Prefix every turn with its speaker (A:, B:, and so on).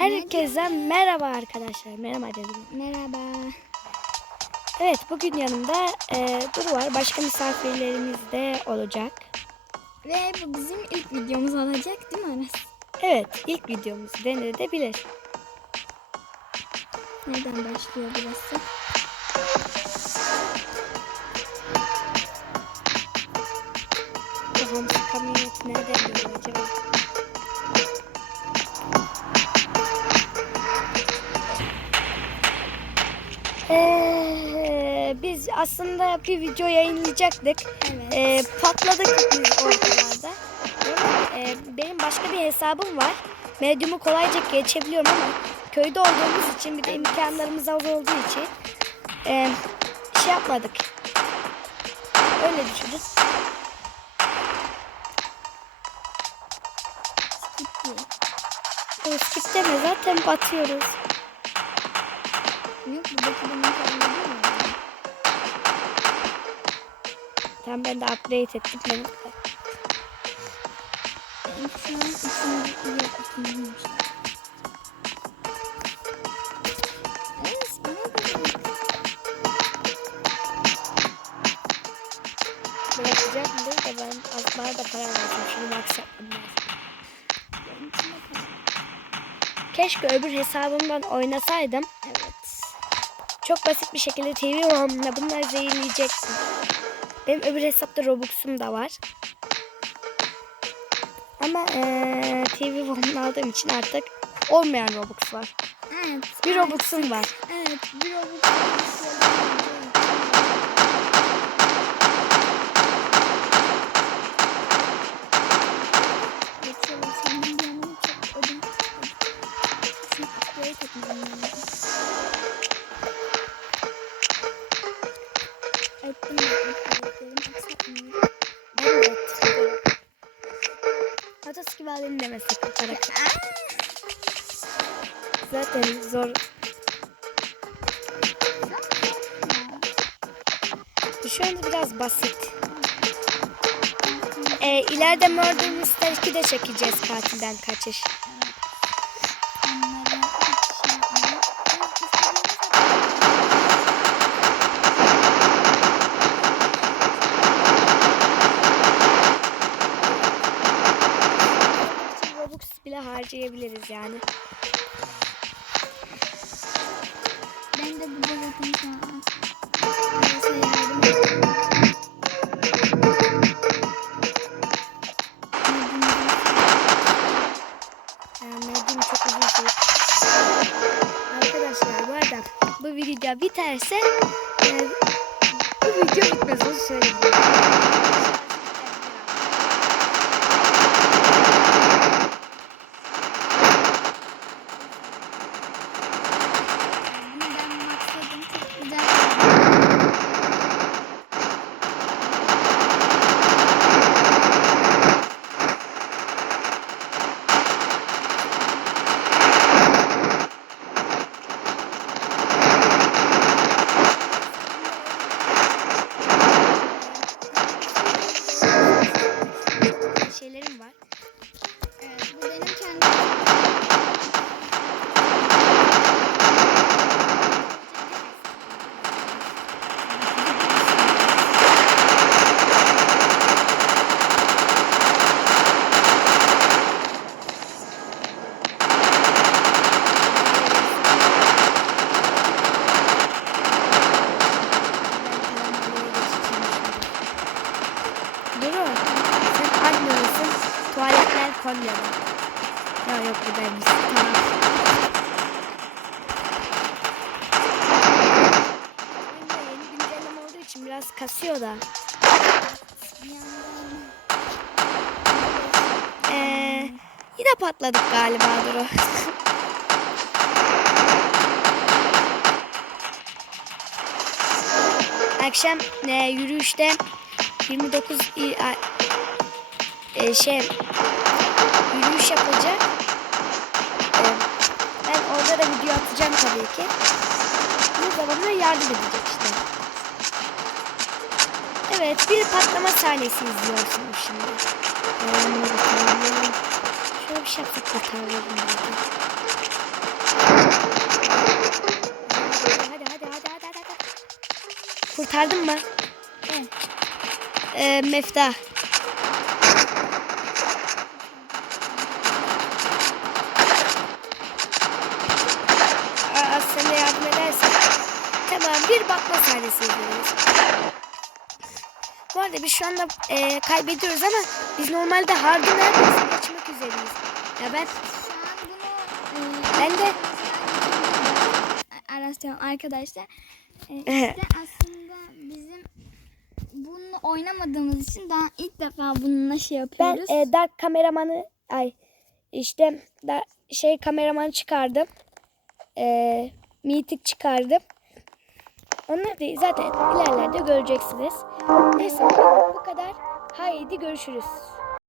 A: Herkese merhaba arkadaşlar. Merhaba dedim.
B: Merhaba.
A: Evet bugün yanımda e, Duru var. Başka misafirlerimiz de olacak.
B: Ve bu bizim ilk videomuz olacak değil mi Aras?
A: Evet ilk videomuz denilebilir.
B: Nereden başlıyor burası?
A: Bu hamsi kamyonet nereden Ee, biz aslında bir video yayınlayacaktık.
B: Evet.
A: Ee, patladık biz ortalarda. Ee, benim başka bir hesabım var. Medyumu kolayca geçebiliyorum ama köyde olduğumuz için bir de imkanlarımız az olduğu için e, şey yapmadık. Öyle düşünün.
B: Gitti.
A: O skip deme zaten batıyoruz.
B: Yok buradaki benim kendime değil mi?
A: Tamam ben de update ettim. Benim
B: şu an
A: değil de ben az da para verdim.
B: Benim içime kaldı.
A: Keşke öbür hesabımdan oynasaydım.
B: Evet.
A: Çok basit bir şekilde TV Room'la bunları zehirleyeceksin. Benim öbür hesapta Robux'um da var. Ama eee TV Room'la aldığım için artık olmayan Robux var.
B: Evet.
A: Bir Robux'um var.
B: Evet. Bir Robux. Geçiyorlar. Senin bir
A: deme sakın karakter. Zaten zor. Şu anda biraz basit. Ee, ileride Murder Mystery 2'de çekeceğiz katilden kaçış. Bile harcayabiliriz yani.
B: Ben de burada zaten şu an.
A: Arkadaşlar bu arada bu video biterse e, bu video bitmez onu söyleyeyim. Konya'da. Ya yok bu benmiş. Tamam. Oyunda yeni güncelleme olduğu için biraz kasıyor da. Ee, yine patladık galiba Duru. Akşam e, yürüyüşte 29 i- a- e, şey yürüyüş yapılacak. E, ben orada da video atacağım tabii ki. Bu da yardım edecek işte. Evet bir patlama sahnesi izliyorsunuz şimdi. Ee, Şöyle bir şey yapsak tanıyorum. Hadi hadi hadi hadi hadi. Kurtardın mı?
B: Evet.
A: Ee, Mefta. Aa, sen de yardım edersen. Tamam bir bakma sahnesi izliyoruz. Bu arada biz şu anda e, kaybediyoruz ama biz normalde harbi neredeyse geçmek üzereyiz. Ya ben ben de
B: araştırıyorum arkadaşlar. E, işte aslında bizim bunu oynamadığımız için daha ilk defa bununla şey
A: ben
B: yapıyoruz.
A: e, dark kameramanı ay işte da, şey kameramanı çıkardım. E, mitik çıkardım. Onları da zaten ilerlerde göreceksiniz. Neyse bu kadar. Haydi görüşürüz.